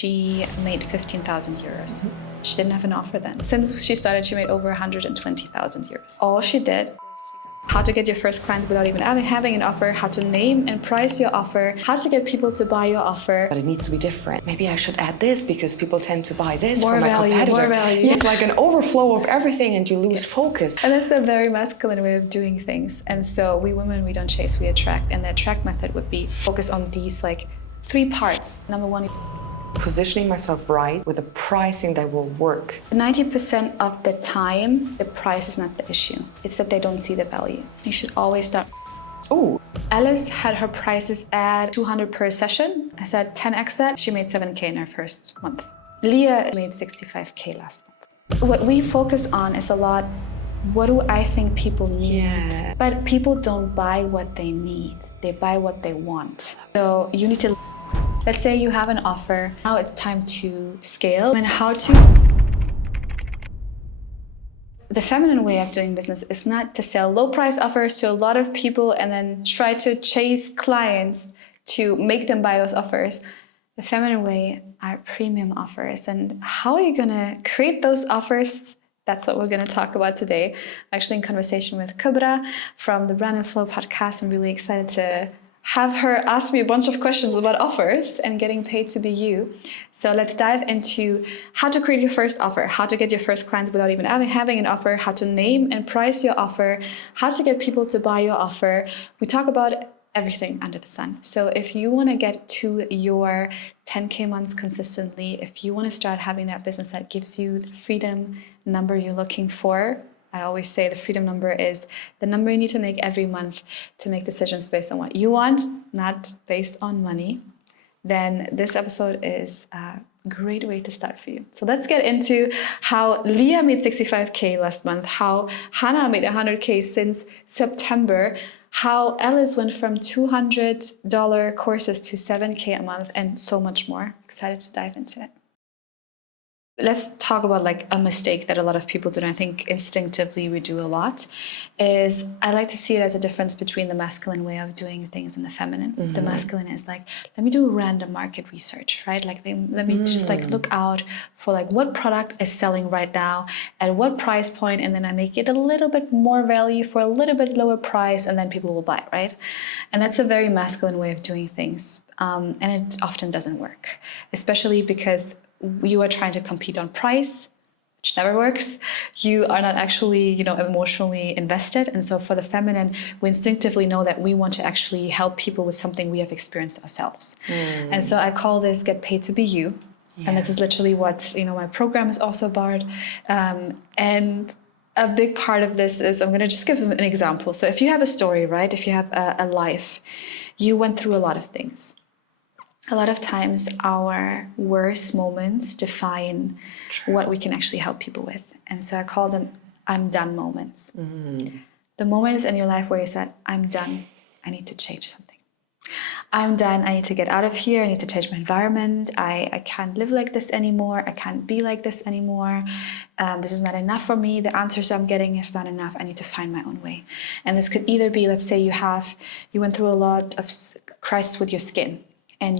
she made 15,000 euros. She didn't have an offer then. Since she started, she made over 120,000 euros. All she did, how to get your first clients without even having an offer, how to name and price your offer, how to get people to buy your offer. But it needs to be different. Maybe I should add this because people tend to buy this More from my value, competitor. more value. Yeah, it's like an overflow of everything and you lose focus. And that's a very masculine way of doing things. And so we women, we don't chase, we attract. And the attract method would be focus on these like 3 parts. Number 1, Positioning myself right with a pricing that will work. 90% of the time, the price is not the issue. It's that they don't see the value. You should always start. Ooh. Alice had her prices at 200 per session. I said 10x that. She made 7K in her first month. Leah made 65K last month. What we focus on is a lot, what do I think people need? Yeah. But people don't buy what they need. They buy what they want. So you need to, let's say you have an offer. Now it's time to scale and how to. The feminine way of doing business is not to sell low price offers to a lot of people and then try to chase clients to make them buy those offers. The feminine way are premium offers. And how are you gonna create those offers? That's what we're gonna talk about today. Actually in conversation with Kubra from the Brand and Flow podcast. I'm really excited to have her ask me a bunch of questions about offers and getting paid to be you. So let's dive into how to create your first offer, how to get your first clients without even having an offer, how to name and price your offer, how to get people to buy your offer. We talk about everything under the sun. So if you want to get to your 10K months consistently, if you want to start having that business that gives you the freedom number you're looking for, I always say the freedom number is the number you need to make every month to make decisions based on what you want, not based on money, then this episode is a great way to start for you. So let's get into how Leah made 65K last month, how Hannah made 100K since September, how Alice went from $200 courses to 7K a month, and so much more. Excited to dive into it. Let's talk about like a mistake that a lot of people do, and I think instinctively we do a lot, is I like to see it as a difference between the masculine way of doing things and the feminine. The masculine is like, let me do random market research, right? Like let me just like look out for like what product is selling right now at what price point, and then I make it a little bit more value for a little bit lower price, and then people will buy, right? And that's a very masculine way of doing things. And it often doesn't work, especially because you are trying to compete on price, which never works. You are not actually, emotionally invested. And so for the feminine, we instinctively know that we want to actually help people with something we have experienced ourselves. And so I call this Get Paid to Be You. Yeah. And this is literally what, my program is also about. And a big part of this is, I'm going to just give an example. So if you have a story, right? If you have a life, you went through a lot of things. A lot of times our worst moments define what we can actually help people with. And so I call them I'm done moments. The moments in your life where you said, I'm done, I need to change something. I'm done, I need to get out of here, I need to change my environment, I can't live like this anymore, I can't be like this anymore, this is not enough for me, the answers I'm getting is not enough, I need to find my own way. And this could either be, let's say you went through a lot of crisis with your skin, and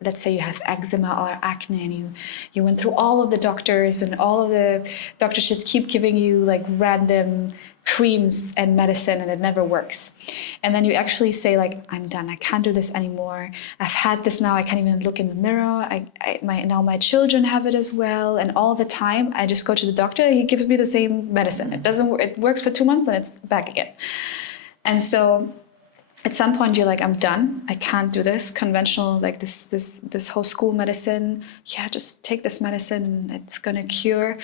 let's say you have eczema or acne, and you went through all of the doctors, and all of the doctors just keep giving you like random creams and medicine, and it never works. And then you actually say like, I'm done, I can't do this anymore. I've had this now, I can't even look in the mirror. Now my children have it as well. And all the time I just go to the doctor, he gives me the same medicine. It works for 2 months, and it's back again. And so at some point you're like, I'm done. I can't do this conventional, like this whole school medicine. Yeah, just take this medicine and it's gonna cure.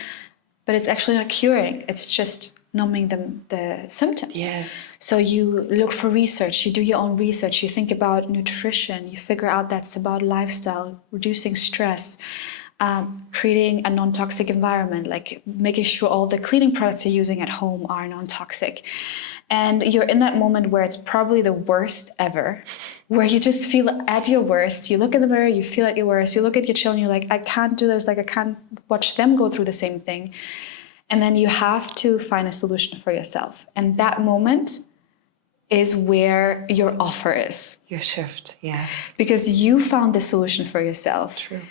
But it's actually not curing. It's just numbing the symptoms. Yes. So you look for research, you do your own research, you think about nutrition, you figure out that's about lifestyle, reducing stress, creating a non-toxic environment, like making sure all the cleaning products you're using at home are non-toxic. And you're in that moment where it's probably the worst ever, where you just feel at your worst. You look in the mirror, you feel at your worst. You look at your children, you're like, I can't do this. Like, I can't watch them go through the same thing. And then you have to find a solution for yourself. And that moment is where your offer is. Your shift, yes. Because you found the solution for yourself. True.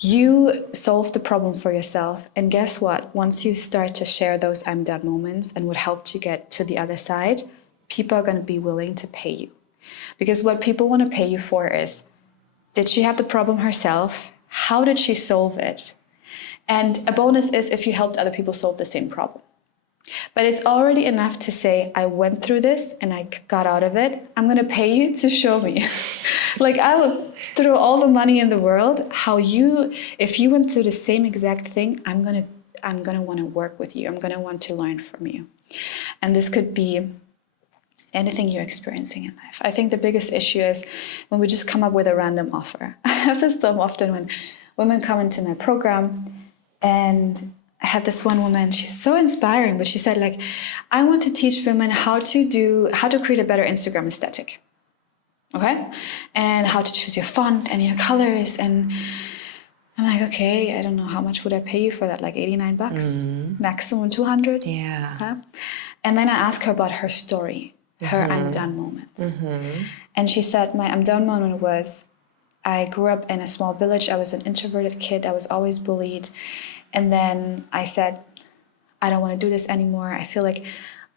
You solve the problem for yourself. And guess what? Once you start to share those I'm done moments and what helped you get to the other side, people are going to be willing to pay you. Because what people want to pay you for is, did she have the problem herself? How did she solve it? And a bonus is if you helped other people solve the same problem. But it's already enough to say, I went through this and I got out of it. I'm going to pay you to show me. Like, I'll throw all the money in the world. If you went through the same exact thing, I'm going to want to work with you. I'm going to want to learn from you. And this could be anything you're experiencing in life. I think the biggest issue is when we just come up with a random offer. I have this so often when women come into my program, and I had this one woman, she's so inspiring, but she said, like, I want to teach women how to create a better Instagram aesthetic. Okay? And how to choose your font and your colors. And I'm like, okay, I don't know, how much would I pay you for that? Like $89, maximum 200. Yeah. Okay? And then I asked her about her story, her I'm done moments. And she said, my I'm done moment was, I grew up in a small village. I was an introverted kid. I was always bullied. And then I said, I don't want to do this anymore. I feel like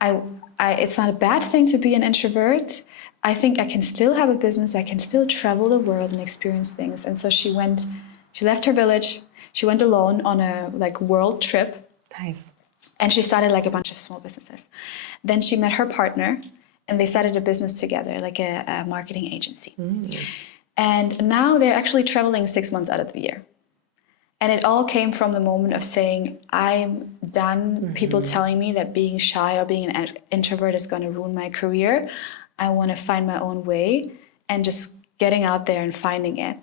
it's not a bad thing to be an introvert. I think I can still have a business. I can still travel the world and experience things. And so she left her village. She went alone on a world trip. Nice. And she started like a bunch of small businesses. Then she met her partner and they started a business together, like a marketing agency. And now they're actually traveling 6 months out of the year. And it all came from the moment of saying, I'm done people telling me that being shy or being an introvert is going to ruin my career. I want to find my own way and just getting out there and finding it.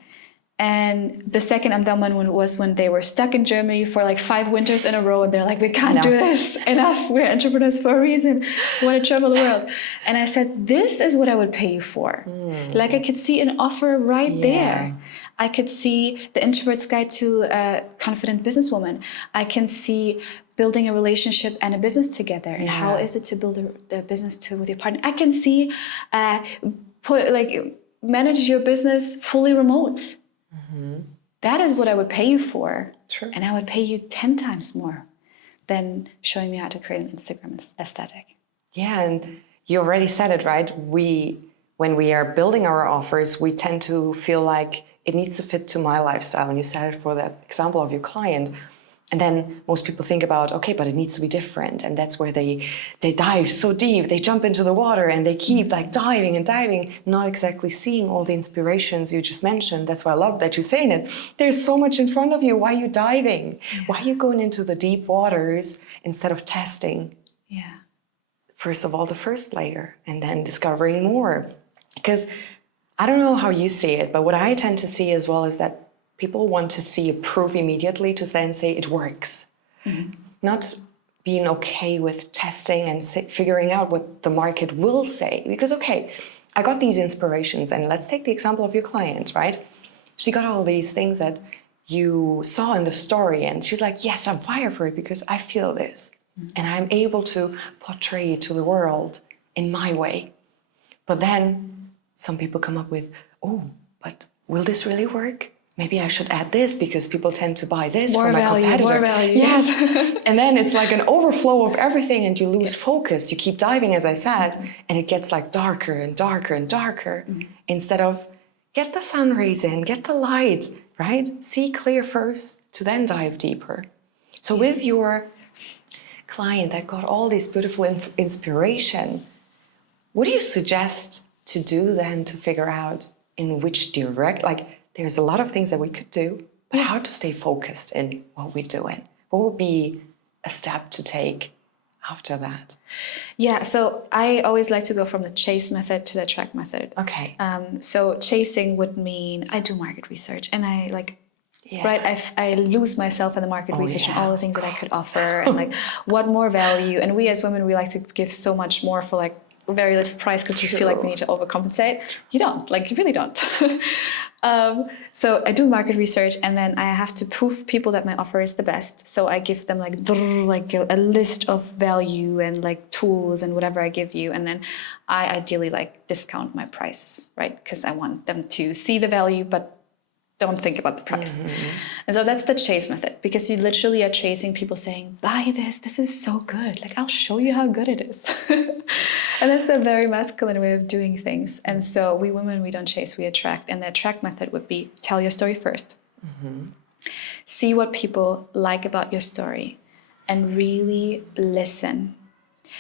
And the second I'm done one was when they were stuck in Germany for like 5 winters in a row. And they're like, we can't do this. Enough. We're entrepreneurs for a reason. We want to travel the world. And I said, this is what I would pay you for. Like, I could see an offer right there. I could see the Introvert's Guide to a Confident Businesswoman. I can see building a relationship and a business together. And how is it to build a business with your partner? I can see manage your business fully remote. That is what I would pay you for. Sure. And I would pay you 10 times more than showing me how to create an Instagram aesthetic. Yeah, and you already said it, right? When we are building our offers, we tend to feel like it needs to fit to my lifestyle. And you said it for that example of your client. And then most people think about, okay, but it needs to be different. And that's where they dive so deep, they jump into the water and they keep like diving and diving, not exactly seeing all the inspirations you just mentioned. That's why I love that you're saying it. There's so much in front of you. Why are you diving? Why are you going into the deep waters instead of testing? Yeah. First of all, the first layer, and then discovering more. Because I don't know how you see it, but what I tend to see as well is that people want to see a proof immediately to then say it works. Not being okay with testing and figuring out what the market will say. Because, okay, I got these inspirations, and let's take the example of your client, right? She got all these things that you saw in the story, and she's like, yes, I'm fired for it because I feel this. And I'm able to portray it to the world in my way. But then some people come up with, oh, but will this really work? Maybe I should add this because people tend to buy this from my competitor. More value. Yes. And then it's like an overflow of everything and you lose focus. You keep diving, as I said, and it gets like darker and darker and darker. Instead of get the sun rays in, get the light, right? See clear first to then dive deeper. So with your client that got all this beautiful inspiration, what do you suggest to do then to figure out in which there's a lot of things that we could do, but how to stay focused in what we're doing? What would be a step to take after that? Yeah, so I always like to go from the chase method to the track method. Okay. So chasing would mean I do market research and I lose myself in the market research and all the things that I could offer and like what more value. And we as women, we like to give so much more for like very little price because we feel like we need to overcompensate. You don't, you really don't. So I do market research and then I have to prove people that my offer is the best. So I give them a list of value and like tools and whatever I give you. And then I ideally discount my prices, right? Because I want them to see the value, but don't think about the price. And so that's the chase method, because you literally are chasing people saying, buy this is so good. Like, I'll show you how good it is. And that's a very masculine way of doing things. And so we women, we don't chase, we attract. And the attract method would be tell your story first. See what people like about your story and really listen.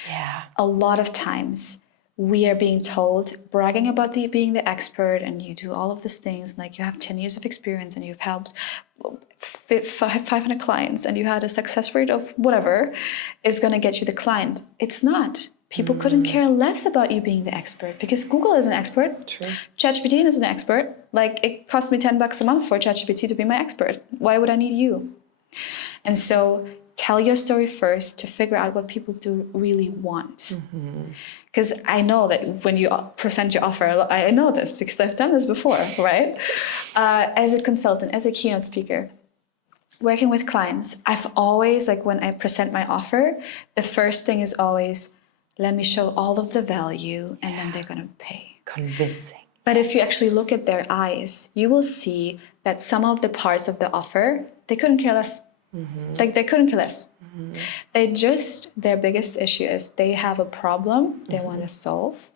Yeah. A lot of times we are being told, bragging about being the expert, and you do all of these things, like you have 10 years of experience and you've helped 500 clients and you had a success rate of whatever, is going to get you the client. It's not. People couldn't care less about you being the expert, because Google is an expert. True. ChatGPT is an expert. Like, it cost me $10 a month for ChatGPT to be my expert. Why would I need you? And so tell your story first to figure out what people do really want. Because I know that when you present your offer, I know this because I've done this before, right? As a consultant, as a keynote speaker, working with clients, I've always, like, when I present my offer, the first thing is always, let me show all of the value, and then they're going to pay. Convincing. But if you actually look at their eyes, you will see that some of the parts of the offer, they couldn't care less. Like, they couldn't care less. Their biggest issue is they have a problem they want to solve,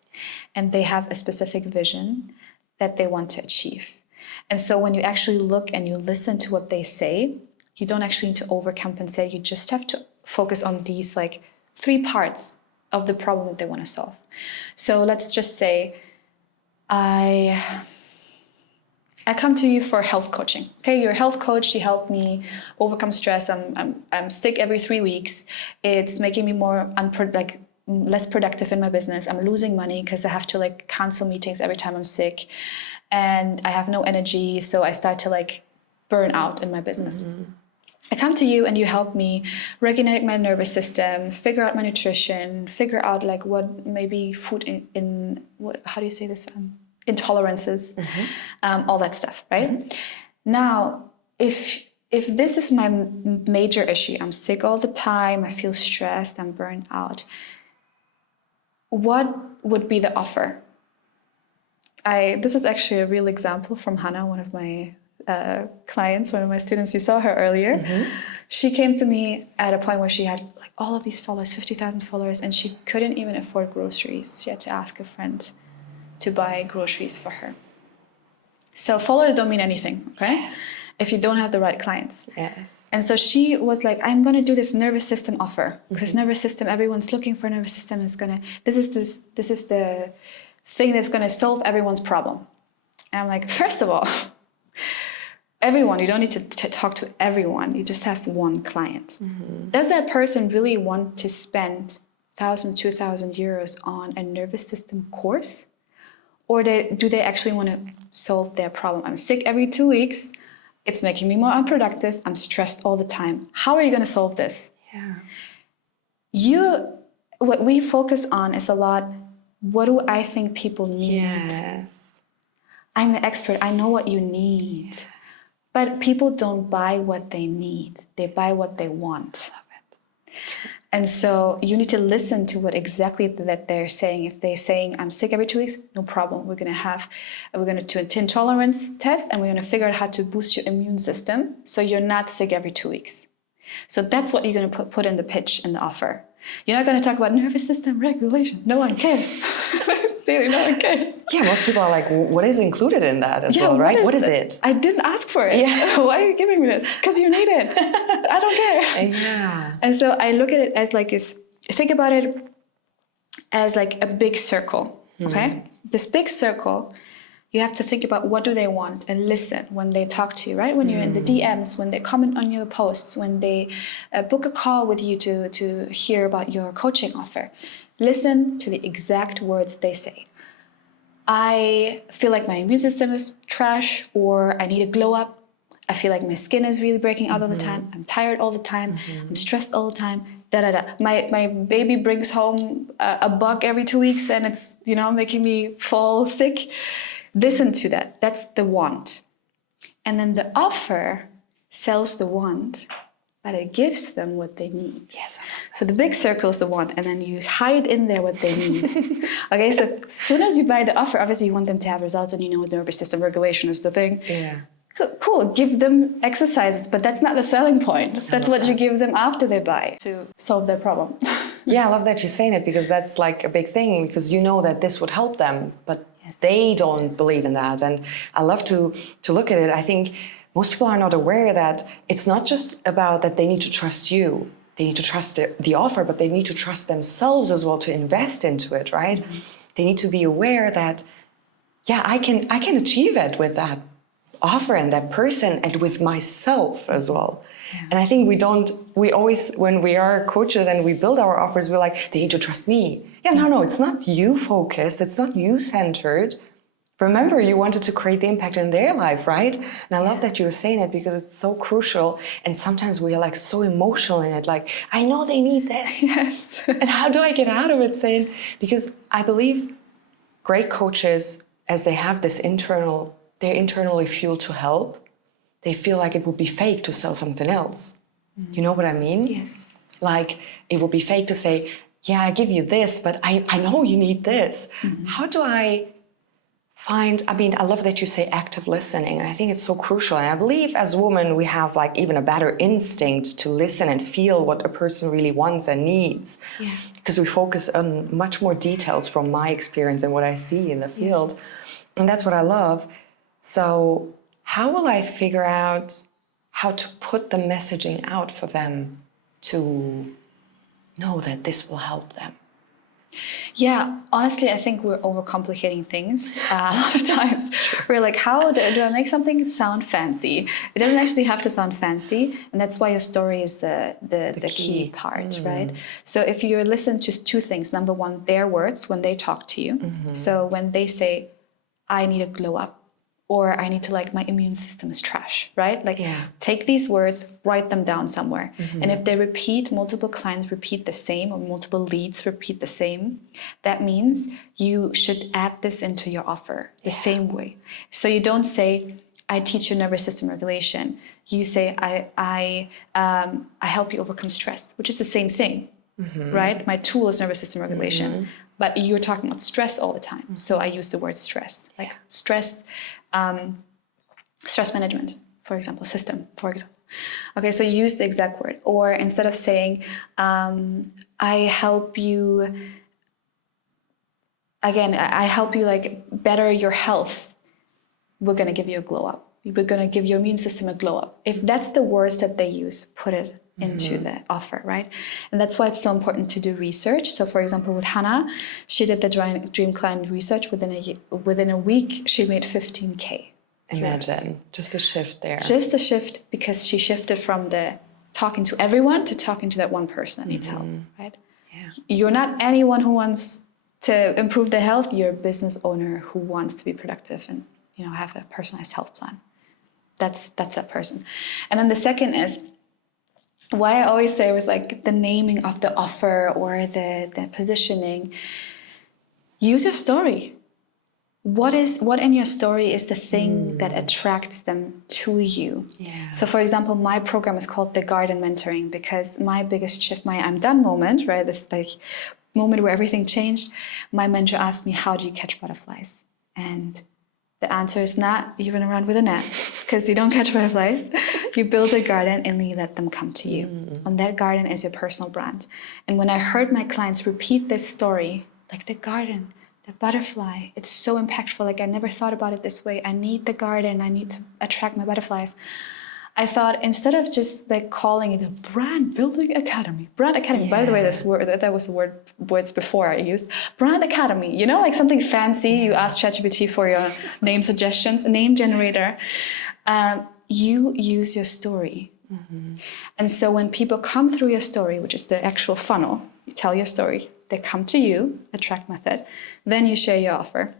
and they have a specific vision that they want to achieve. And so when you actually look and you listen to what they say, you don't actually need to overcompensate. You just have to focus on these, like, 3 parts of the problem that they want to solve. So let's just say I come to you for health coaching. Okay, you're a health coach. You help me overcome stress. I'm sick every 3 weeks. It's making me more less productive in my business. I'm losing money because I have to, like, cancel meetings every time I'm sick, and I have no energy. So I start to, like, burn out in my business. I come to you and you help me regulate my nervous system, figure out my nutrition, figure out, like, what maybe food how do you say this? Intolerances, all that stuff, right? Now, if this is my major issue, I'm sick all the time, I feel stressed, I'm burned out, what would be the offer? This is actually a real example from Hannah, one of my clients, one of my students. You saw her earlier. She came to me at a point where she had, like, all of these followers, 50,000 followers, and she couldn't even afford groceries. She had to ask a friend to buy groceries for her. So followers don't mean anything, okay? Yes. If you don't have the right clients. Yes. And so she was like, I'm going to do this nervous system offer, because nervous system, everyone's looking for a nervous system, this is the thing that's going to solve everyone's problem. And I'm like, first of all, everyone, you don't need to talk to everyone. You just have one client. Does that person really want to spend 1,000, 2,000 euros on a nervous system course? Or do they actually want to solve their problem? I'm sick every 2 weeks. It's making me more unproductive. I'm stressed all the time. How are you going to solve this? Yeah. What we focus on is a lot, what do I think people need? Yes. I'm the expert. I know what you need. But people don't buy what they need. They buy what they want. And so you need to listen to what exactly that they're saying. If they're saying, I'm sick every 2 weeks, no problem. We're going to do an intolerance test, and we're going to figure out how to boost your immune system so you're not sick every 2 weeks. So that's what you're going to put in the pitch, in the offer. You're not going to talk about nervous system regulation. No one cares. Really, no one cares. Yeah, most people are like, what is included in that as well, right? What is it? I didn't ask for it. Yeah. Why are you giving me this? Because you need it. I don't care. Yeah. And so I look at it as think about it as like a big circle, okay? This big circle, you have to think about what do they want and listen when they talk to you, right? When you're in the DMs, when they comment on your posts, when they book a call with you to hear about your coaching offer. Listen to the exact words they say. I feel like my immune system is trash, or I need a glow up. I feel like my skin is really breaking out all the time. I'm tired all the time. I'm stressed all the time. My baby brings home a bug every 2 weeks, and it's making me fall sick. Listen to that. That's the want. And then the offer sells the want, but it gives them what they need. Yes. So the big circle is the want, and then you hide in there what they need. Okay, so as soon as you buy the offer, obviously you want them to have results, and nervous system regulation is the thing. Yeah. Cool, give them exercises, but that's not the selling point. That's what you give them after they buy to solve their problem. Yeah, I love that you're saying it, because that's like a big thing, because you know that this would help them, but they don't believe in that. And I love to look at it. I think most people are not aware that it's not just about that they need to trust you. They need to trust the offer, but they need to trust themselves as well to invest into it, right? They need to be aware that, yeah, I can achieve it with that offer and that person and with myself as well. Yeah. And I think we always, when we are coaches and we build our offers, we're like, they need to trust me. Yeah, no, it's not you focused. It's not you centered. Remember, you wanted to create the impact in their life, right? And I love that you were saying it, because it's so crucial. And sometimes we are like so emotional in it. Like, I know they need this. Yes. And how do I get out of it? Saying, because I believe great coaches, as they have this they're internally fueled to help, they feel like it would be fake to sell something else. You know what I mean? Yes. Like, it would be fake to say, yeah, I give you this, but I know you need this. How do I find, I love that you say active listening, and I think it's so crucial. And I believe as women, we have like even a better instinct to listen and feel what a person really wants and needs. Yeah. Because we focus on much more details from my experience and what I see in the field. Yes. And that's what I love. So how will I figure out how to put the messaging out for them to know that this will help them? Yeah, honestly, I think we're overcomplicating things a lot of times. We're like, how do I make something sound fancy? It doesn't actually have to sound fancy, and that's why your story is the key part, right? So if you listen to two things, number one, their words when they talk to you. So when they say, I need a glow up, or I need to, like, my immune system is trash, right? Like, take these words, write them down somewhere. And if they repeat, multiple clients repeat the same, or multiple leads repeat the same, that means you should add this into your offer the same way. So you don't say, I teach you nervous system regulation. You say, I help you overcome stress, which is the same thing, right? My tool is nervous system regulation. But you're talking about stress all the time. So I use the word stress, like stress management, for example, system, for example. Okay, so you use the exact word. Or instead of saying, I help you, again, I help you like better your health, we're gonna give you a glow up. We're gonna give your immune system a glow up. If that's the words that they use, put it into the offer, right? And that's why it's so important to do research. So for example, with Hannah, she did the dream client research. Within a week, she made 15K. Imagine, just a shift there. Just a shift, because she shifted from the talking to everyone to talking to that one person that needs help, right? Yeah. You're not anyone who wants to improve their health. You're a business owner who wants to be productive and, you know, have a personalized health plan. That's that person. And then the second is, why I always say with like the naming of the offer or the positioning, use your story. What in your story is the thing that attracts them to you? Yeah. So for example, my program is called the Garden Mentoring, because my biggest shift, my I'm done moment, right? This like moment where everything changed. My mentor asked me, how do you catch butterflies? And the answer is not you run around with a net, because you don't catch butterflies. You build a garden and you let them come to you. And that garden is your personal brand. And when I heard my clients repeat this story, like the garden, the butterfly, it's so impactful. Like, I never thought about it this way. I need the garden. I need to attract my butterflies. I thought, instead of just like calling it a brand building academy, brand academy. By the way, that was the words before I used brand academy. You know, like something fancy. You ask ChatGPT for your name suggestions, a name generator. You use your story. And so when people come through your story, which is the actual funnel, you tell your story, they come to you, attract method, then you share your offer.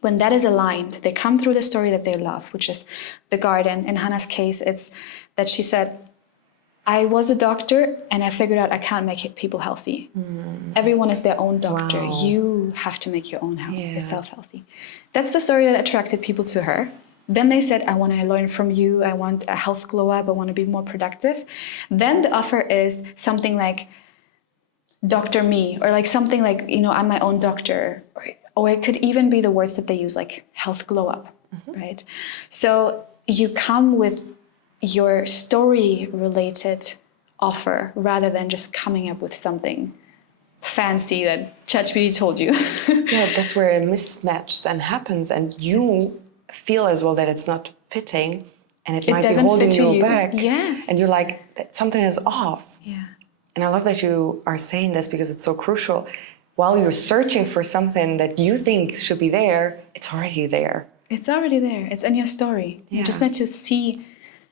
When that is aligned, they come through the story that they love, which is the garden. In Hannah's case, it's that she said, I was a doctor and I figured out I can't make people healthy. Everyone is their own doctor. Wow. You have to make your own health, yourself healthy. That's the story that attracted people to her. Then they said, I want to learn from you. I want a health glow up. I want to be more productive. Then the offer is something like Dr. Me, or like something like, you know, I'm my own doctor. Or it could even be the words that they use, like health glow up, right? So you come with your story-related offer rather than just coming up with something fancy that ChatGPT told you. Yeah, that's where a mismatch then happens, and you feel as well that it's not fitting, and it might be doesn't holding fit to you you. back. Yes. And you're like, something is off. Yeah. And I love that you are saying this because it's so crucial. While you're searching for something that you think should be there, it's already there. It's already there. It's in your story. You just Yeah. need to see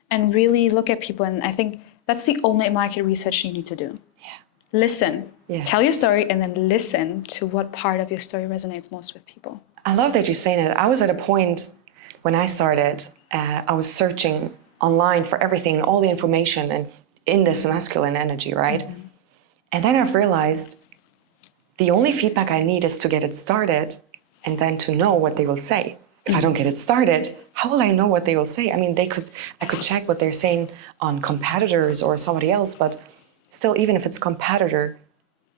and really look at people. And I think that's the only market research you need to do. Yeah. Listen. Yes. Tell your story and then listen to what part of your story resonates most with people. I love that you're saying it. I was at a point when I started, I was searching online for everything, all the information, and in this masculine energy, right? Mm-hmm. And then I've realized the only feedback I need is to get it started and then to know what they will say. If I don't get it started, how will I know what they will say? I mean, I could check what they're saying on competitors or somebody else, but still, even if it's competitor,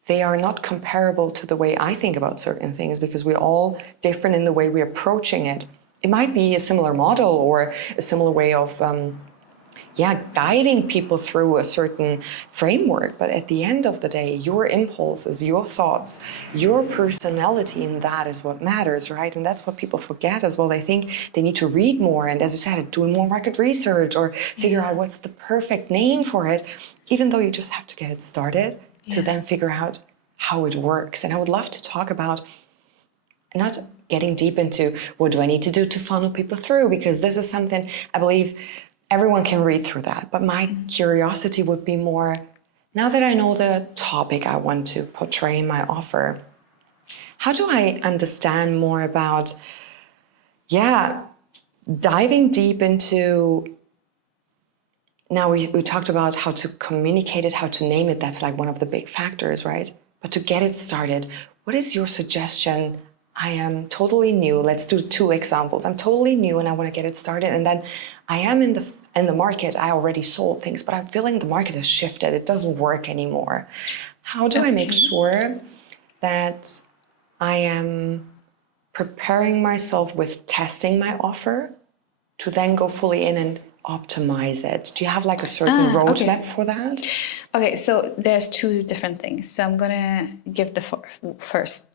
they are not comparable to the way I think about certain things because we're all different in the way we're approaching it. It might be a similar model or a similar way of guiding people through a certain framework. But at the end of the day, your impulses, your thoughts, your personality in that is what matters, right? And that's what people forget as well. They think they need to read more and, as you said, doing more market research or figure out what's the perfect name for it, even though you just have to get it started to then figure out how it works. And I would love to talk about not getting deep into what do I need to do to funnel people through, because this is something I believe everyone can read through that. But my curiosity would be more, now that I know the topic I want to portray in my offer, how do I understand more about, diving deep into, now we talked about how to communicate it, how to name it. That's like one of the big factors, right? But to get it started, what is your suggestion? I am totally new. Let's do 2 examples. I'm totally new and I want to get it started. And then I am in the market. I already sold things, but I'm feeling the market has shifted. It doesn't work anymore. How do I make sure that I am preparing myself with testing my offer to then go fully in and optimize it? Do you have like a certain roadmap for that? Okay, so there's 2 different things. So I'm gonna give the first.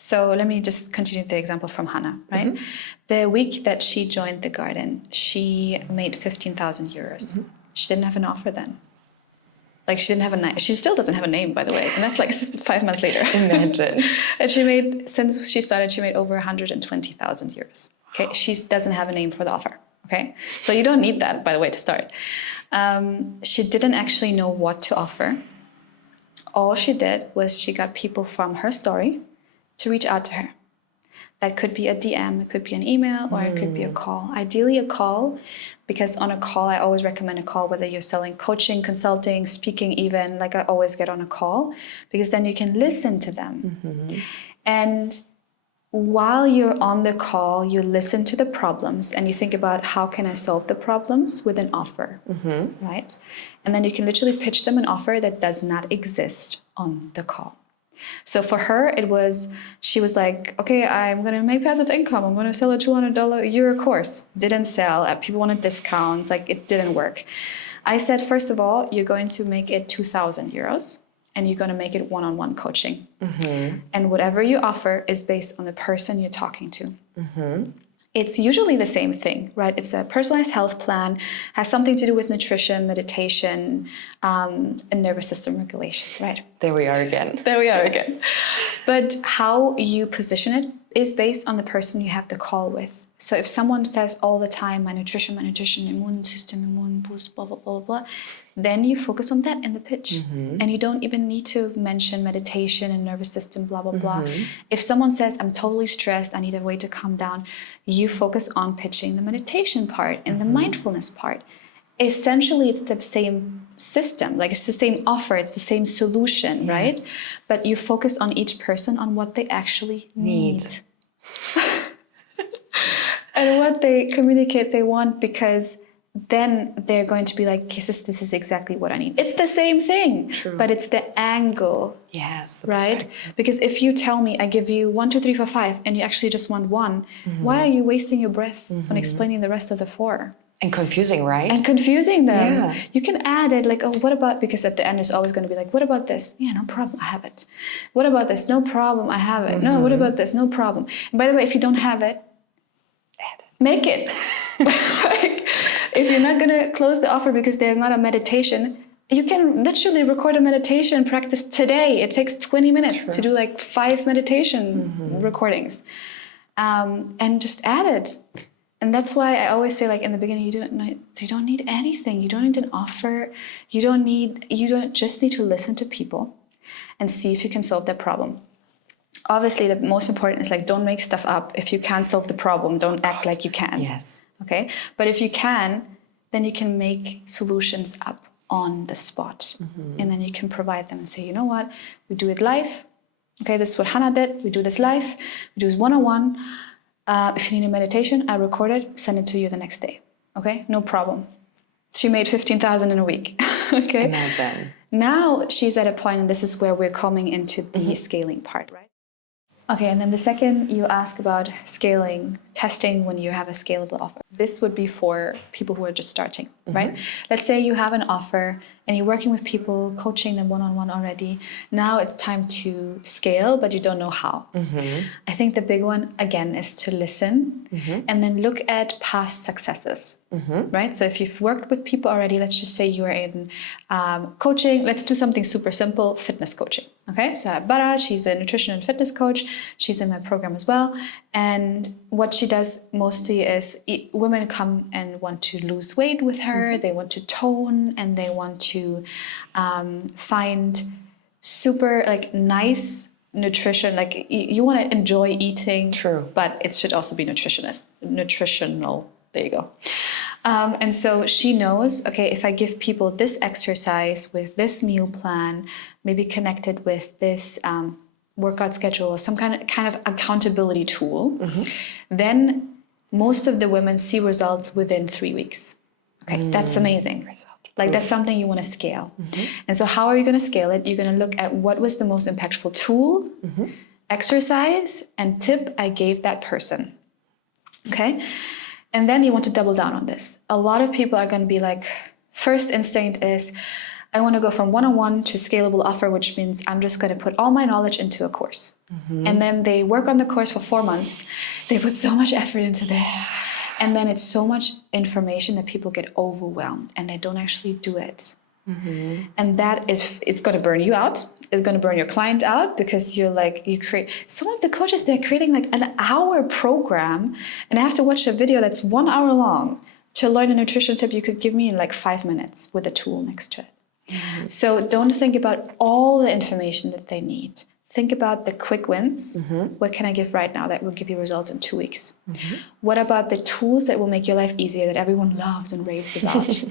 So let me just continue the example from Hannah, right? Mm-hmm. The week that she joined the garden, she made 15,000 euros. Mm-hmm. She didn't have an offer then. Like she didn't have a name. She still doesn't have a name, by the way. And that's like 5 months later. Imagine. And since she started, she made over 120,000 euros. Okay, she doesn't have a name for the offer. Okay, so you don't need that, by the way, to start. She didn't actually know what to offer. All she did was she got people from her story to reach out to her. That could be a DM, it could be an email, or it could be a call. Ideally a call, because on a call, I always recommend a call, whether you're selling coaching, consulting, speaking even, like I always get on a call, because then you can listen to them. Mm-hmm. And while you're on the call, you listen to the problems and you think about how can I solve the problems with an offer, right? And then you can literally pitch them an offer that does not exist on the call. So for her, she was like, okay, I'm going to make passive income. I'm going to sell a $200 euro course. Didn't sell. People wanted discounts. Like it didn't work. I said, first of all, you're going to make it 2,000 euros. And you're going to make it one-on-one coaching. Mm-hmm. And whatever you offer is based on the person you're talking to. Mm-hmm. It's usually the same thing, right? It's a personalized health plan, has something to do with nutrition, meditation, and nervous system regulation, right? There we are again. But how you position it is based on the person you have the call with. So if someone says all the time, my nutrition, immune system, immune boost, blah, blah, blah, blah, then you focus on that in the pitch. Mm-hmm. And you don't even need to mention meditation and nervous system, blah, blah, blah. Mm-hmm. If someone says, I'm totally stressed, I need a way to calm down, you focus on pitching the meditation part and the mindfulness part. Essentially, it's the same system, like it's the same offer, it's the same solution, right? But you focus on each person on what they actually need. And what they communicate they want, because then they're going to be like, this is exactly what I need. It's the same thing, but it's the angle. Yes, right? Because if you tell me I give you 1, 2, 3, 4, 5, and you actually just want 1, why are you wasting your breath on explaining the rest of the 4? And confusing, right? And confusing them. Yeah. You can add it like, oh, what about, because at the end it's always going to be like, what about this? Yeah, no problem, I have it. What about this? No problem, I have it. No, what about this? No problem. And by the way, if you don't have it, make it. Like, if you're not going to close the offer because there's not a meditation, you can literally record a meditation practice today. It takes 20 minutes to do like 5 meditation recordings. And just add it. And that's why I always say, like in the beginning, you don't need anything. You don't need an offer. You just need to listen to people and see if you can solve their problem. Obviously, the most important is like, don't make stuff up. If you can't solve the problem, don't act like you can. Yes. Okay. But if you can, then you can make solutions up on the spot. And then you can provide them and say, you know what, we do it live. Okay, this is what Hannah did. We do this live. We do this one-on-one. If you need a meditation, I record it, send it to you the next day. Okay, no problem. She made 15,000 in a week. Okay. Imagine. Now she's at a point, and this is where we're coming into the scaling part, right? Okay, and then the second you ask about scaling, testing when you have a scalable offer. This would be for people who are just starting, right? Let's say you have an offer and you're working with people, coaching them one-on-one already. Now it's time to scale, but you don't know how. I think the big one, again, is to listen and then look at past successes, right? So if you've worked with people already, let's just say you're in coaching. Let's do something super simple, fitness coaching. Okay, so Bara, she's a nutrition and fitness coach. She's in my program as well. And what she does mostly is women come and want to lose weight with her. They want to tone and they want to find super like nice nutrition. Like you want to enjoy eating. True. But it should also be nutritional. There you go. And so she knows, okay, if I give people this exercise with this meal plan, maybe connected with this workout schedule or some kind of accountability tool, then most of the women see results within 3 weeks. Okay, that's amazing. Like that's something you want to scale. And so how are you going to scale it? You're going to look at what was the most impactful tool, exercise, and tip I gave that person. Okay? And then you want to double down on this. A lot of people are going to be like, first instinct is, I want to go from one-on-one to scalable offer, which means I'm just going to put all my knowledge into a course. And then they work on the course for 4 months. They put so much effort into this. And then it's so much information that people get overwhelmed and they don't actually do it. And that is, it's going to burn you out. It's going to burn your client out because you're like, you create, some of the coaches, they're creating like an hour program and I have to watch a video that's 1 hour long to learn a nutrition tip you could give me in like 5 minutes with a tool next to it. So don't think about all the information that they need. Think about the quick wins. What can I give right now that will give you results in 2 weeks? What about the tools that will make your life easier that everyone loves and raves about?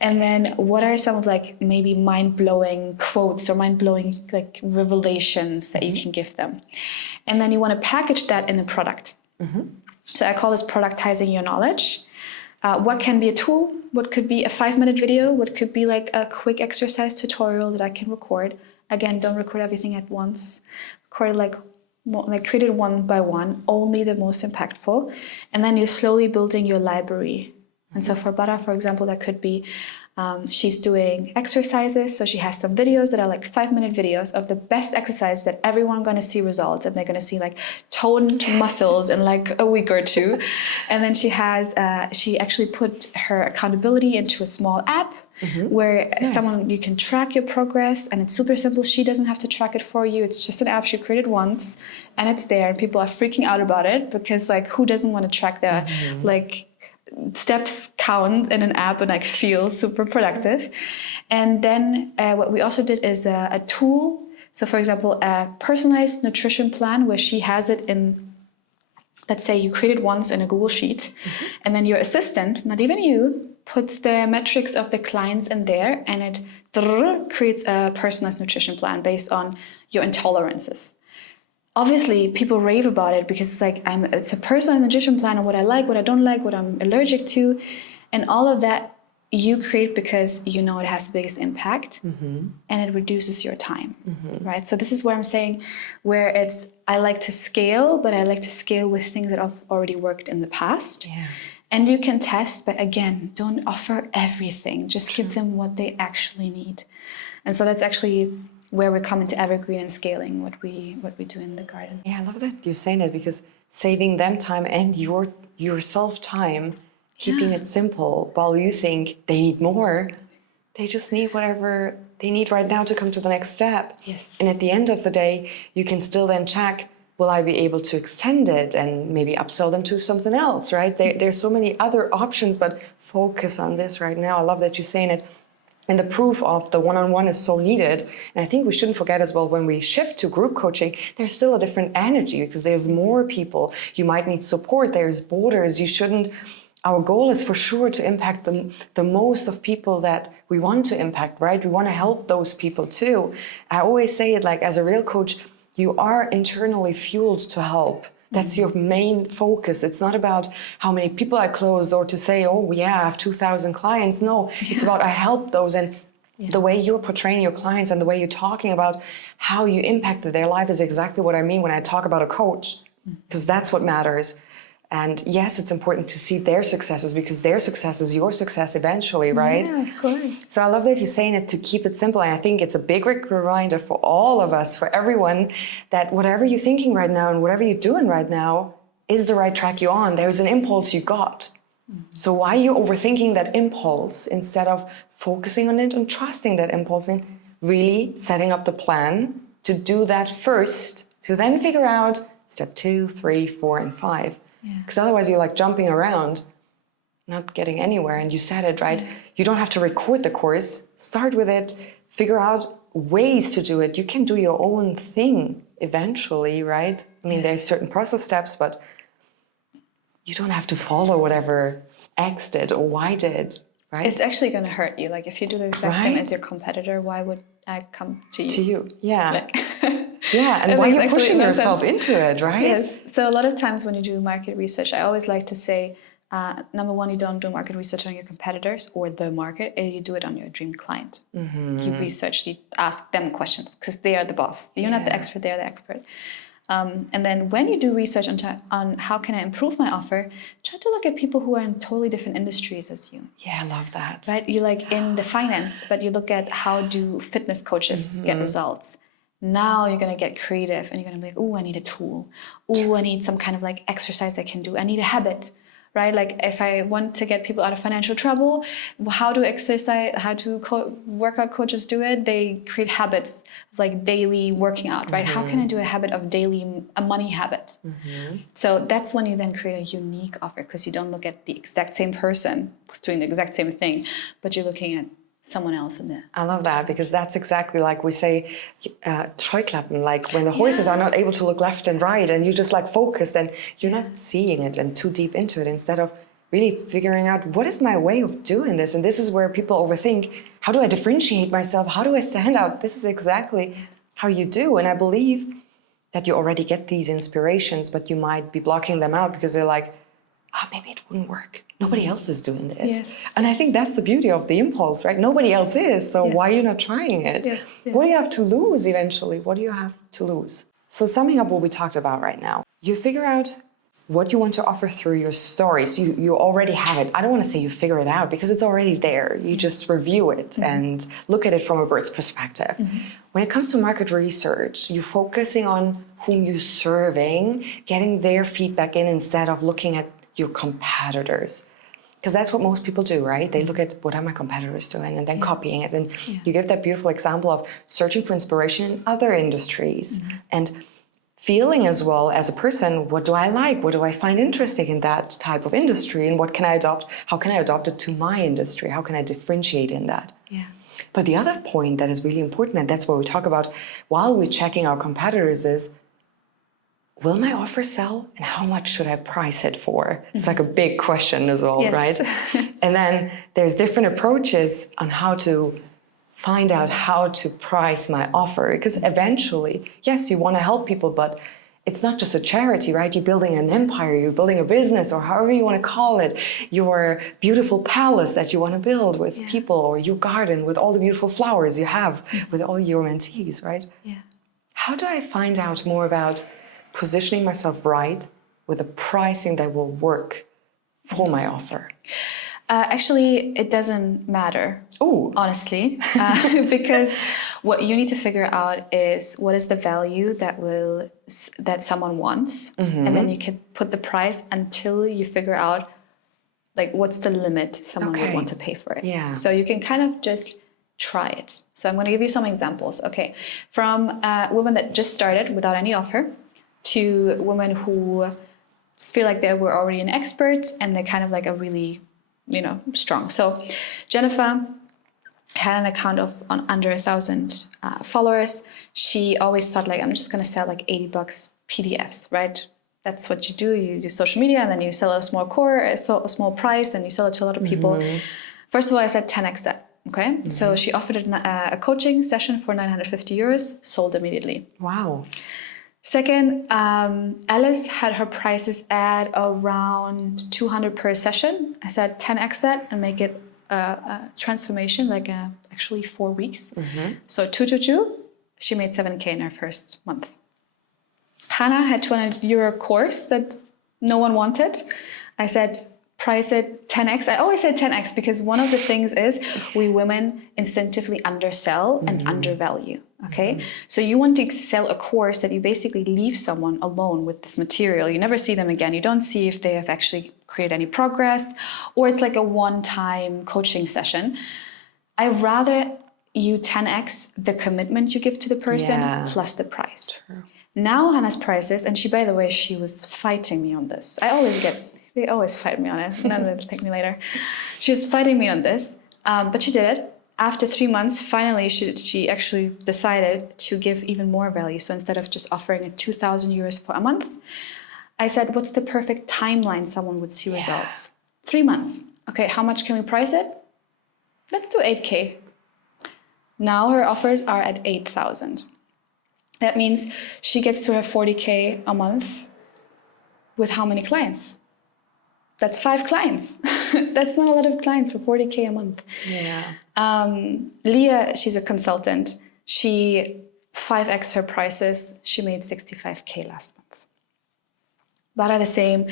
And then what are some of like maybe mind-blowing quotes or mind-blowing like revelations that you can give them? And then you want to package that in a product. So I call this productizing your knowledge. What can be a tool? What could be a 5-minute video? What could be like a quick exercise tutorial that I can record? Again, don't record everything at once. Record like create it one by one, only the most impactful. And then you're slowly building your library. And so for Bara, for example, that could be, she's doing exercises. So she has some videos that are like 5-minute videos of the best exercise that everyone going to see results. And they're going to see like toned muscles in like a week or 2. And then she has, she actually put her accountability into a small app where you can track your progress, and it's super simple. She doesn't have to track it for you. It's just an app she created once and it's there. People are freaking out about it because like who doesn't want to track their like steps count in an app and like feel super productive. And then what we also did is a tool. So for example, a personalized nutrition plan where she has it in, let's say you created once in a Google Sheet, and then your assistant, not even you, puts the metrics of the clients in there, and it creates a personalized nutrition plan based on your intolerances. Obviously, people rave about it because it's like it's a personalized nutrition plan on what I like, what I don't like, what I'm allergic to, and all of that you create because you know it has the biggest impact, and it reduces your time, right? So this is where I'm saying, where it's I like to scale, but I like to scale with things that I've already worked in the past. And you can test, but again, don't offer everything. Just give them what they actually need. And so that's actually where we come into evergreen and scaling what we do in the garden. Yeah, I love that you're saying it, because saving them time and yourself time, keeping it simple while you think they need more, they just need whatever they need right now to come to the next step. Yes. And at the end of the day, you can still then check, will I be able to extend it and maybe upsell them to something else, right? There's so many other options, but focus on this right now. I love that you're saying it. And the proof of the one-on-one is so needed. And I think we shouldn't forget as well, when we shift to group coaching, there's still a different energy because there's more people. You might need support. There's borders. You shouldn't. Our goal is for sure to impact the most of people that we want to impact, right? We want to help those people too. I always say it like, as a real coach, you are internally fueled to help. That's your main focus. It's not about how many people I close or to say, oh yeah, I have 2,000 clients. No, it's about I help those. And the way you're portraying your clients and the way you're talking about how you impacted their life is exactly what I mean when I talk about a coach, because that's what matters. And yes, it's important to see their successes because their success is your success eventually, right? Yeah, of course. So I love that you're saying it to keep it simple. And I think it's a big reminder for all of us, for everyone, that whatever you're thinking right now and whatever you're doing right now is the right track you're on. There's an impulse you got. So why are you overthinking that impulse instead of focusing on it and trusting that impulse and really setting up the plan to do that first, to then figure out step 2, 3, 4, and 5. Because otherwise you're like jumping around, not getting anywhere. And you said it, right? You don't have to record the course. Start with it. Figure out ways to do it. You can do your own thing eventually, right? I mean, there's certain process steps, but you don't have to follow whatever X did or Y did, right? It's actually going to hurt you. Like if you do the exact same Right? as your competitor, why would I come to you? To you, yeah. Like, Yeah, and it why makes you're actually pushing no yourself sense. into it, right? Yes. So a lot of times when you do market research, I always like to say, number one, you don't do market research on your competitors or the market, you do it on your dream client. You research, you ask them questions because they are the boss. You're not the expert, they're the expert. And then when you do research on how can I improve my offer, try to look at people who are in totally different industries as you. Yeah, I love that. Right? You like in the finance, but you look at how do fitness coaches get results. Now you're going to get creative and you're going to be like, oh, I need a tool. Oh, I need some kind of like exercise I can do. I need a habit, right? Like if I want to get people out of financial trouble, how do exercise, how do workout coaches do it? They create habits like daily working out, right? How can I do a habit of a money habit? So that's when you then create a unique offer because you don't look at the exact same person who's doing the exact same thing, but you're looking at someone else in there. I love that because that's exactly like we say, Scheuklappen, like when the horses are not able to look left and right and you just like focus and you're not seeing it and too deep into it instead of really figuring out what is my way of doing this. And this is where people overthink, how do I differentiate myself? How do I stand out? This is exactly how you do. And I believe that you already get these inspirations, but you might be blocking them out because they're like, maybe it wouldn't work. Nobody else is doing this. Yes. And I think that's the beauty of the impulse, right? Nobody else is, so why are you not trying it? Yes. What do you have to lose eventually? What do you have to lose? So summing up what we talked about right now, you figure out what you want to offer through your stories. You already have it. I don't want to say you figure it out because it's already there. You just review it and look at it from a bird's perspective. When it comes to market research, you're focusing on whom you're serving, getting their feedback in instead of looking at your competitors. Because that's what most people do, right? They look at what are my competitors doing and then copying it. And you give that beautiful example of searching for inspiration in other industries and feeling as well as a person, what do I like? What do I find interesting in that type of industry? And what can I adopt? How can I adopt it to my industry? How can I differentiate in that? Yeah. But the other point that is really important, and that's what we talk about while we're checking our competitors is, will my offer sell and how much should I price it for? It's like a big question as well, right? And then there's different approaches on how to find out how to price my offer. Because eventually, yes, you want to help people, but it's not just a charity, right? You're building an empire, you're building a business, or however you want to call it, your beautiful palace that you want to build with people, or your garden with all the beautiful flowers you have with all your mentees, right? Yeah. How do I find out more about positioning myself right with a pricing that will work for my offer? Actually, it doesn't matter. Oh, Honestly, because what you need to figure out is what is the value that someone wants, and then you can put the price until you figure out like what's the limit someone would want to pay for it. Yeah. So you can kind of just try it. So I'm going to give you some examples. Okay, from women that just started without any offer to women who feel like they were already an expert and they're kind of like a really, strong. So Jennifer had an account of under 1,000 followers. She always thought like, I'm just going to sell like $80 PDFs, right? That's what you do. You do social media and then you sell a small price and you sell it to a lot of people. First of all, I said 10x that. Okay. So she offered a coaching session for 950 euros, sold immediately. wow. Second, Alice had her prices at around 200 per session. I said 10x that and make it a transformation, like actually 4 weeks. So 222, she made 7K in her first month. Hannah had 200 euro course that no one wanted. I said, price it 10x. I always say 10x because one of the things is we women instinctively undersell and undervalue. Okay, so you want to sell a course that you basically leave someone alone with this material. You never see them again. You don't see if they have actually created any progress, or it's like a one-time coaching session. I rather you 10x the commitment you give to the person plus the price. True. Now Hannah's prices, and she, by the way, she was fighting me on this. They always fight me on it. None of them thank me later. She was fighting me on this, but she did it. After 3 months, finally, she actually decided to give even more value. So instead of just offering 2,000 euros for a month, I said, what's the perfect timeline someone would see results? 3 months. Okay, how much can we price it? Let's do 8K. Now her offers are at 8,000. That means she gets to have 40K a month with how many clients? That's 5 clients. That's not a lot of clients for 40K a month. Yeah. Leah, she's a consultant. She 5x her prices. She made 65K last month. But are the same.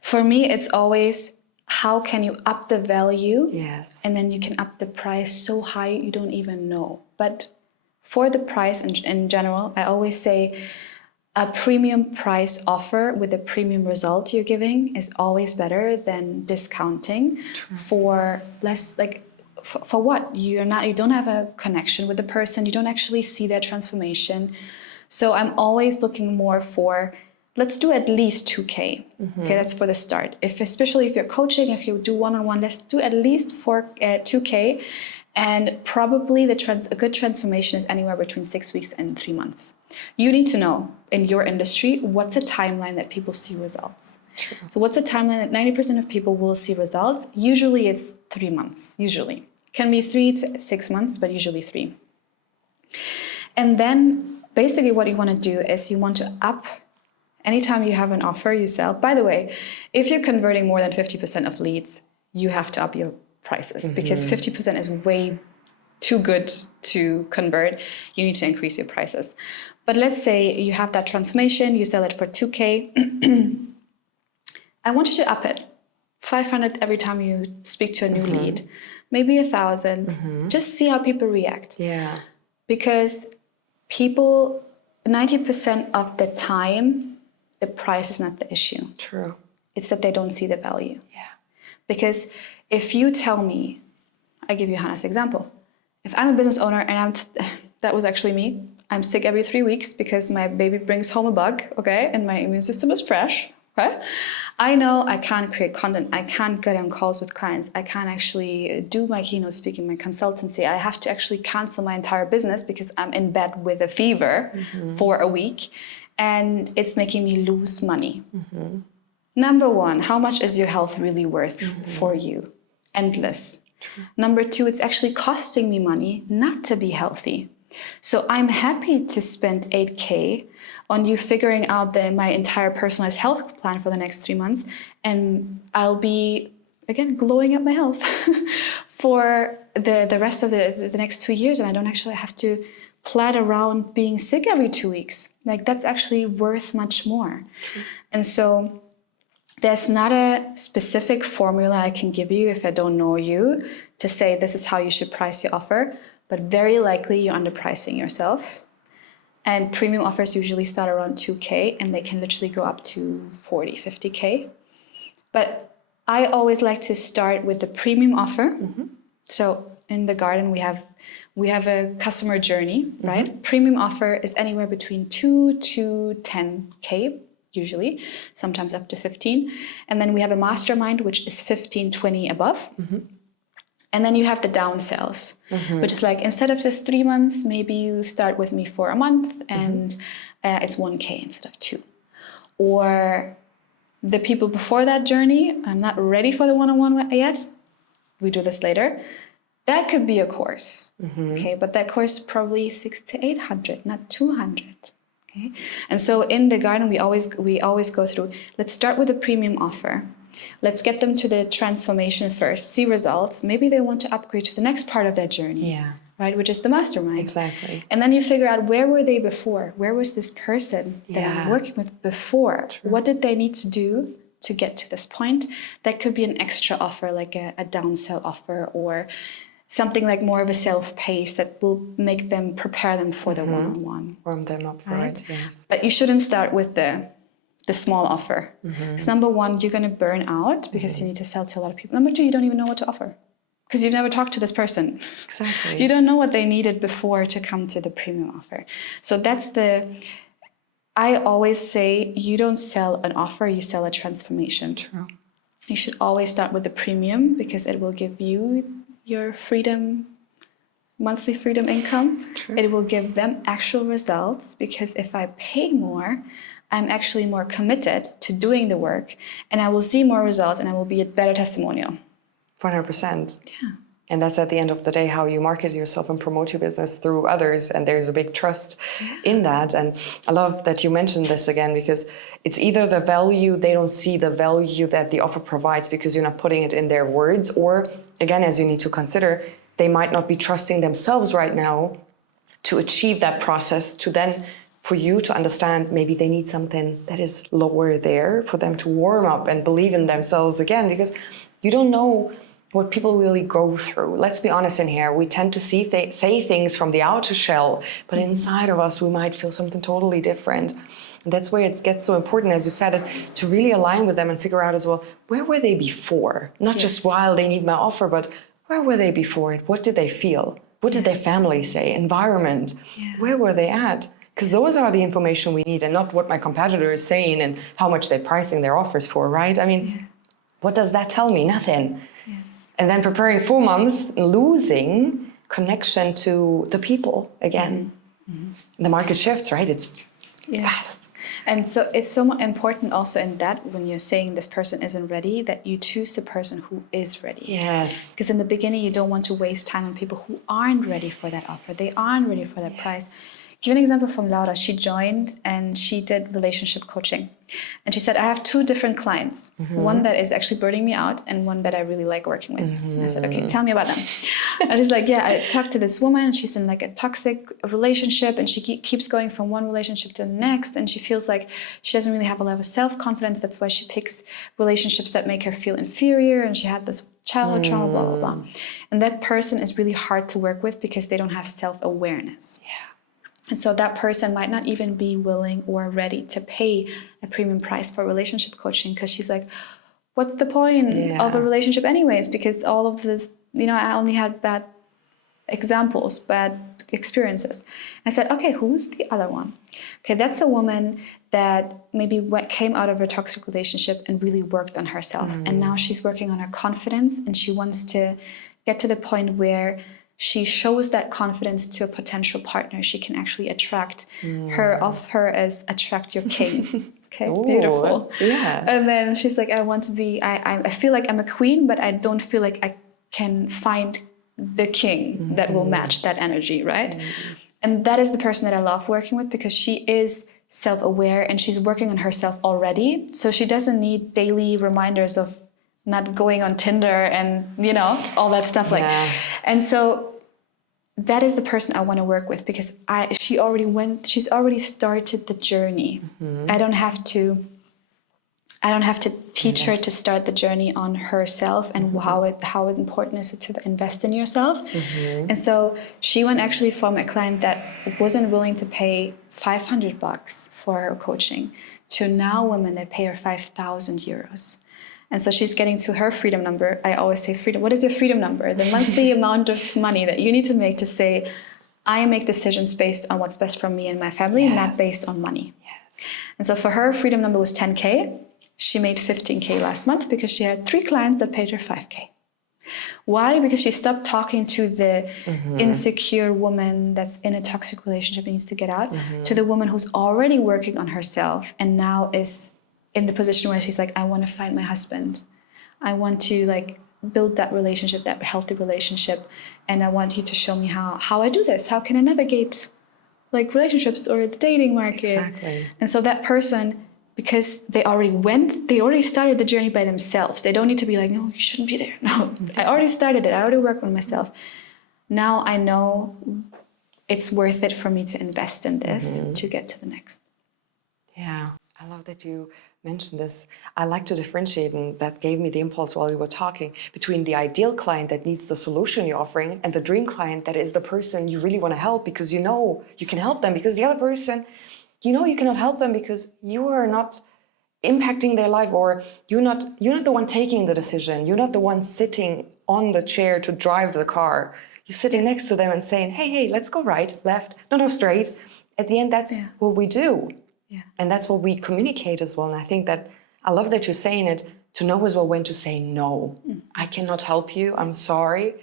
For me, it's always how can you up the value? Yes. And then you can up the price so high you don't even know. But for the price in general, I always say a premium price offer with a premium result you're giving is always better than discounting for less, like for what? You don't have a connection with the person, you don't actually see their transformation. So I'm always looking more for, let's do at least 2K. Okay, that's for the start. Especially if you're coaching, if you do one-on-one, let's do at least 2K. And probably a good transformation is anywhere between 6 weeks and 3 months. You need to know in your industry, what's a timeline that people see results? True. So what's a timeline that 90% of people will see results? Usually it's 3 months, usually. Can be 3 to 6 months, but usually 3. And then basically what you want to do is you want to up, anytime you have an offer you sell. By the way, if you're converting more than 50% of leads, you have to up your prices because 50% is way too good to convert. You need to increase your prices. But let's say you have that transformation, you sell it for 2K. I want you to up it. 500 every time you speak to a new lead, maybe 1,000. Just see how people react. Yeah. Because people, 90% of the time, the price is not the issue. True. It's that they don't see the value. Yeah. Because if you tell me, I give you Hannah's example. If I'm a business owner and that was actually me, I'm sick every 3 weeks because my baby brings home a bug, okay, and my immune system is fresh, okay? I know I can't create content. I can't get on calls with clients. I can't actually do my keynote speaking, my consultancy. I have to actually cancel my entire business because I'm in bed with a fever for a week and it's making me lose money. Number one, how much is your health really worth for you? Endless. True. Number two, it's actually costing me money not to be healthy. So I'm happy to spend 8K on you figuring out my entire personalized health plan for the next 3 months. And I'll be, again, glowing up my health for the rest of the next 2 years. And I don't actually have to plod around being sick every 2 weeks. Like that's actually worth much more. And so there's not a specific formula I can give you if I don't know you to say this is how you should price your offer, but very likely you're underpricing yourself. And premium offers usually start around 2K and they can literally go up to 40, 50K. But I always like to start with the premium offer. So in the garden, we have a customer journey, right? Premium offer is anywhere between 2 to 10K, usually, sometimes up to 15. And then we have a mastermind, which is 15, 20 above. And then you have the downsells, which is like, instead of the 3 months, maybe you start with me for a month and it's 1K instead of 2. Or the people before that journey, I'm not ready for the one-on-one yet. We do this later. That could be a course, okay? But that course is probably 600 to 800, not 200, okay? And so in the garden, we always go through, let's start with a premium offer. Let's get them to the transformation first, see results. Maybe they want to upgrade to the next part of their journey, right? Which is the mastermind. Exactly. And then you figure out, where were they before? Where was this person that I'm working with before? True. What did they need to do to get to this point? That could be an extra offer, like a downsell offer, or something like more of a self-pace that will make them, prepare them for the one-on-one. Warm them up for it, yes. But you shouldn't start with the small offer. So number one, you're going to burn out because you need to sell to a lot of people. Number two, you don't even know what to offer because you've never talked to this person. Exactly. You don't know what they needed before to come to the premium offer. So I always say, you don't sell an offer, you sell a transformation. True. You should always start with the premium because it will give you your freedom, monthly freedom income. True. It will give them actual results because if I pay more, I'm actually more committed to doing the work and I will see more results and I will be a better testimonial. 100%. Yeah. And that's at the end of the day how you market yourself and promote your business through others. And there's a big trust in that. And I love that you mentioned this again, because it's either the value, they don't see the value that the offer provides because you're not putting it in their words. Or again, as you need to consider, they might not be trusting themselves right now to achieve that process, to then for you to understand maybe they need something that is lower there for them to warm up and believe in themselves again, because you don't know what people really go through. Let's be honest in here. We tend to say things from the outer shell, but inside of us, we might feel something totally different. And that's where it gets so important, as you said it, to really align with them and figure out as well, where were they before? Not just while they need my offer, but where were they before it? What did they feel? What did their family say? Environment? Where were they at? Because those are the information we need and not what my competitor is saying and how much they're pricing their offers for, right? I mean, what does that tell me? Nothing. Yes. And then preparing 4 months, losing connection to the people again. The market shifts, right? It's fast. And so it's so important also in that when you're saying this person isn't ready, that you choose the person who is ready. Yes. Because in the beginning, you don't want to waste time on people who aren't ready for that offer. They aren't ready for that price. Give an example from Laura. She joined and she did relationship coaching. And she said, I have 2 different clients. One that is actually burning me out and one that I really like working with. And I said, okay, tell me about them. And she's like, yeah, I talked to this woman and she's in like a toxic relationship and she keeps going from one relationship to the next. And she feels like she doesn't really have a lot of self-confidence. That's why she picks relationships that make her feel inferior. And she had this childhood trauma, blah, blah, blah. And that person is really hard to work with because they don't have self-awareness. Yeah. And so that person might not even be willing or ready to pay a premium price for relationship coaching because she's like, what's the point of a relationship anyways? Because all of this, I only had bad examples, bad experiences. I said, okay, who's the other one? Okay, that's a woman that maybe came out of a toxic relationship and really worked on herself. And now she's working on her confidence and she wants to get to the point where she shows that confidence to a potential partner. She can actually attract her as attract your king. Okay, ooh, beautiful. Yeah. And then she's like, I feel like I'm a queen, but I don't feel like I can find the king that will match that energy, right? And that is the person that I love working with because she is self-aware and she's working on herself already. So she doesn't need daily reminders of not going on Tinder and, all that stuff and so that is the person I want to work with because she's already started the journey. I don't have to I don't have to teach her to start the journey on herself and how important is it to invest in yourself. And so she went actually from a client that wasn't willing to pay $500 for her coaching to now women that pay her 5,000 euros. And so she's getting to her freedom number. I always say freedom. What is your freedom number? The monthly amount of money that you need to make to say, I make decisions based on what's best for me and my family, not based on money. And so for her, freedom number was 10K. She made 15K last month because she had 3 clients that paid her 5K. Why? Because she stopped talking to the insecure woman that's in a toxic relationship and needs to get out, to the woman who's already working on herself and now is in the position where she's like, I want to find my husband. I want to like build that relationship, that healthy relationship. And I want you to show me how I do this. How can I navigate like relationships or the dating market? Exactly. And so that person, because they already started the journey by themselves. They don't need to be like, no, you shouldn't be there. No, I already started it. I already worked on myself. Now I know it's worth it for me to invest in this to get to the next. Yeah, I love that you mentioned this. I like to differentiate, and that gave me the impulse while you were talking, between the ideal client that needs the solution you're offering and the dream client that is the person you really want to help because you know you can help them, because the other person, you know you cannot help them because you are not impacting their life, or you're not the one taking the decision. You're not the one sitting on the chair to drive the car. You're sitting next to them and saying, hey, let's go right, left, no, straight. At the end, that's what we do. Yeah. And that's what we communicate as well. And I think that I love that you're saying it, to know as well when to say no. I cannot help you. I'm sorry.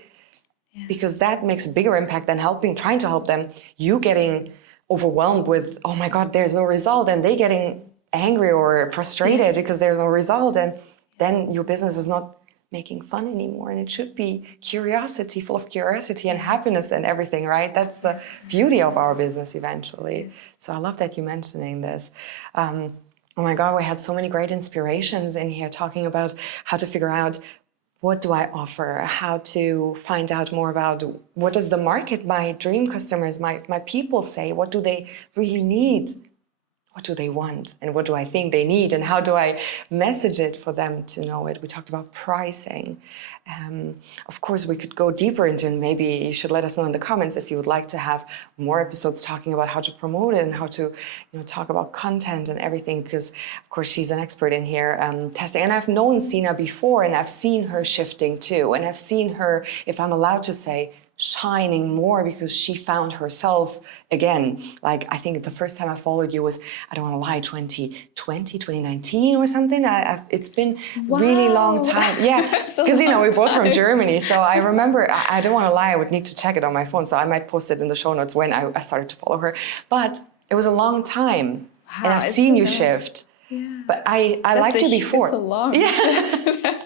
Yeah. Because that makes a bigger impact than trying to help them. You getting overwhelmed with, oh my God, there's no result, and they getting angry or frustrated because there's no result, and then your business is not making fun anymore, and it should be curiosity, full of curiosity and happiness and everything, right? That's the beauty of our business eventually. So I love that you're mentioning this. Oh my God, we had so many great inspirations in here talking about how to figure out what do I offer, how to find out more about what does the market, my dream customers, my people say, what do they really need? What do they want? And what do I think they need? And how do I message it for them to know it? We talked about pricing. Of course, we could go deeper into it. Maybe you should let us know in the comments if you would like to have more episodes talking about how to promote it and how to talk about content and everything, because of course she's an expert in here testing. And I've known Sina before, and I've seen her shifting too. And I've seen her, if I'm allowed to say, shining more, because she found herself again. Like, I think the first time I followed you was, I don't want to lie, 2019 or something. It's been really long time. Yeah, because we're both from Germany. So I remember, I don't want to lie, I would need to check it on my phone. So I might post it in the show notes when I started to follow her. But it was a long time. Wow, and I've seen you shift. Yeah. But I liked you before. It's a long shift.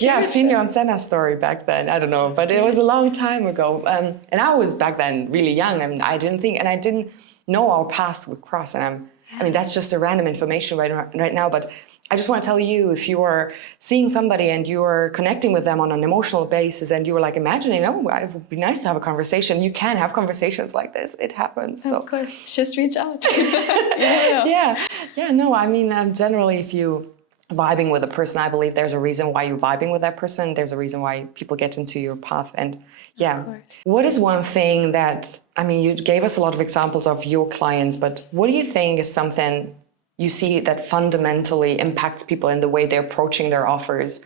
Yeah, I've seen you on Sina's story back then. I don't know, but it was a long time ago. And I was back then really young, and I didn't know our paths would cross. And I mean, that's just a random information right now, but I just want to tell you, if you are seeing somebody and you are connecting with them on an emotional basis, and you are like imagining, oh, it would be nice to have a conversation, you can have conversations like this. It happens. So of course, just reach out. No, I mean, generally, if you vibing with a person, I believe there's a reason why you're vibing with that person. There's a reason why people get into your path. And what is one thing that, I mean, you gave us a lot of examples of your clients, but what do you think is something you see that fundamentally impacts people in the way they're approaching their offers,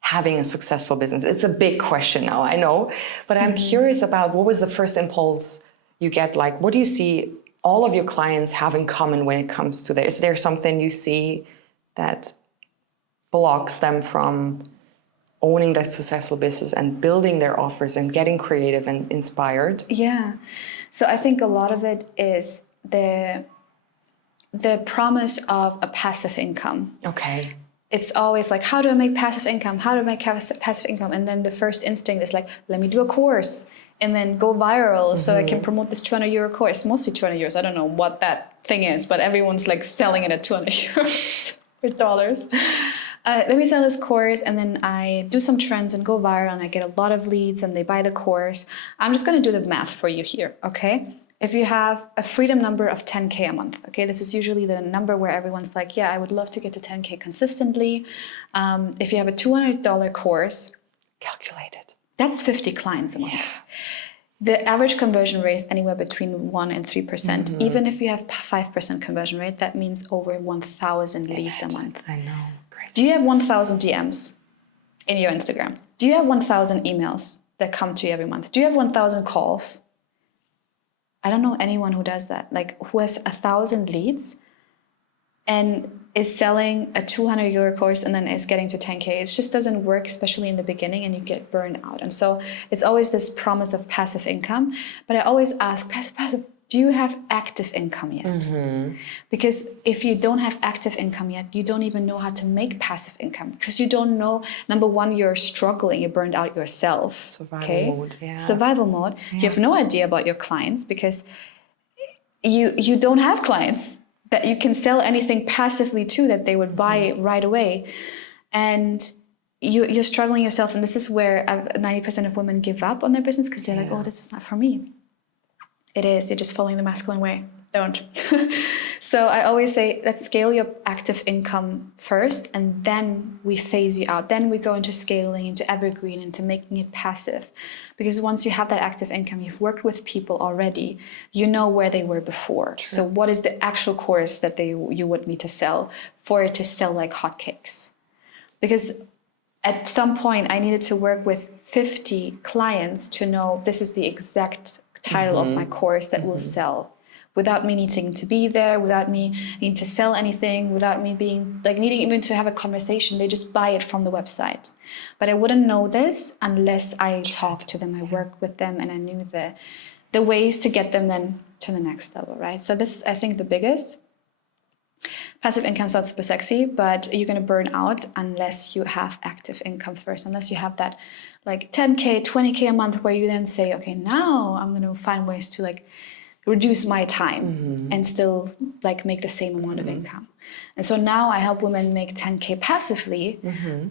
having a successful business? It's a big question now, I know, but I'm curious about, what was the first impulse you get? Like, what do you see all of your clients have in common when it comes to this? Is there something you see that blocks them from owning that successful business and building their offers and getting creative and inspired? Yeah. So I think a lot of it is the promise of a passive income. Okay. It's always like, how do I make passive income? How do I make passive income? And then the first instinct is like, let me do a course and then go viral so I can promote this 200 euro course. Mostly 200 euros. I don't know what that thing is, but everyone's like selling it at 200 euros. $dollars. Let me sell this course, and then I do some trends and go viral, and I get a lot of leads and they buy the course. I'm just going to do the math for you here, okay? if you have a freedom number of 10K a month, okay, this is usually the number where everyone's like, yeah, I would love to get to 10K consistently. If you have a $200 course, Calculate it. that's 50 clients a month. The average conversion rate is anywhere between 1% and 3%. Even if you have 5% conversion rate, that means over 1,000 leads a month. I know. Crazy. Do you have 1,000 DMs in your Instagram? Do you have 1,000 emails that come to you every month? Do you have 1,000 calls? I don't know anyone who does that, like who has 1,000 leads and is selling a €200 course and then is getting to 10K. It just doesn't work, especially in the beginning, and you get burned out. And so it's always this promise of passive income. But I always ask, passive, do you have active income yet? Because if you don't have active income yet, you don't even know how to make passive income, because you don't know, number one, you're struggling, you're burned out yourself. Survival mode, yeah. Survival mode. You have no idea about your clients because you don't have clients that you can sell anything passively to that they would buy right away. And you're struggling yourself. And this is where 90% of women give up on their business because they're like, oh, this is not for me. It is. You're just following the masculine way. Don't. So I always say, let's scale your active income first, and then we phase you out. Then we go into scaling, into evergreen, into making it passive. Because once you have that active income, you've worked with people already, you know where they were before. True. So what is the actual course that you would need to sell for it to sell like hotcakes? Because at some point, I needed to work with 50 clients to know this is the exact title of my course that will sell, without me needing to be there, without me needing to sell anything, without me being like needing even to have a conversation. They just buy it from the website. But I wouldn't know this unless I talked to them, I worked with them, and I knew the ways to get them then to the next level, right? So this is, I think, the biggest. Passive income sounds super sexy, but you're going to burn out unless you have active income first, unless you have that like 10K, 20K a month where you then say, okay, now I'm going to find ways to like reduce my time and still like make the same amount of income. And so now I help women make 10K passively,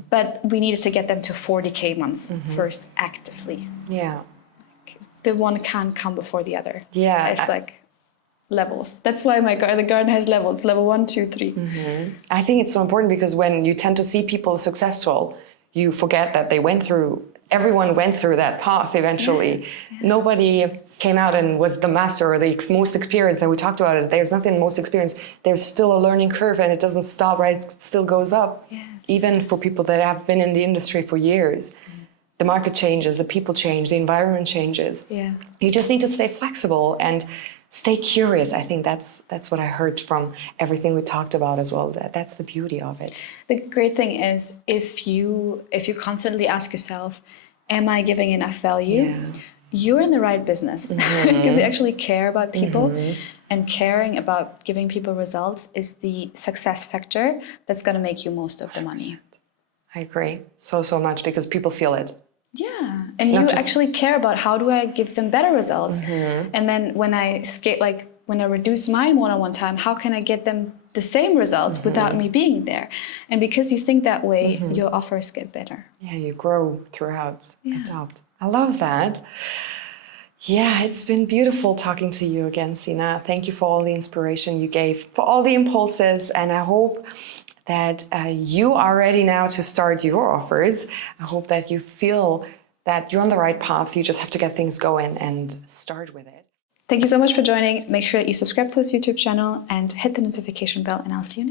but we needed to get them to 40K months first actively. Yeah. The one can't come before the other. Yeah. It's like levels. That's why the garden has levels, level 1, 2, 3. I think it's so important because when you tend to see people successful, you forget that everyone went through that path eventually. Yes, yeah. Nobody came out and was the master or the most experienced, and we talked about it. There's nothing most experienced. There's still a learning curve, and it doesn't stop, right? It still goes up. Yes. Even for people that have been in the industry for years. The market changes, the people change, the environment changes. Yeah. You just need to stay flexible and stay curious. I think that's what I heard from everything we talked about as well. That's the beauty of it. The great thing is if you constantly ask yourself, am I giving enough value? Yeah. You're in the right business because you actually care about people, and caring about giving people results is the success factor that's going to make you most of the money. 100%. I agree so much because people feel it. Yeah, and you actually care about how do I give them better results, and then when I reduce my one-on-one time, how can I get them the same results without me being there? And because you think that way, your offers get better. Yeah, you grow throughout. Yeah. Adopt. I love that. Yeah, it's been beautiful talking to you again, Sina. Thank you for all the inspiration you gave, for all the impulses, and I hope that you are ready now to start your offers. I hope that you feel that you're on the right path. You just have to get things going and start with it. Thank you so much for joining. Make sure that you subscribe to this YouTube channel and hit the notification bell, and I'll see you next time.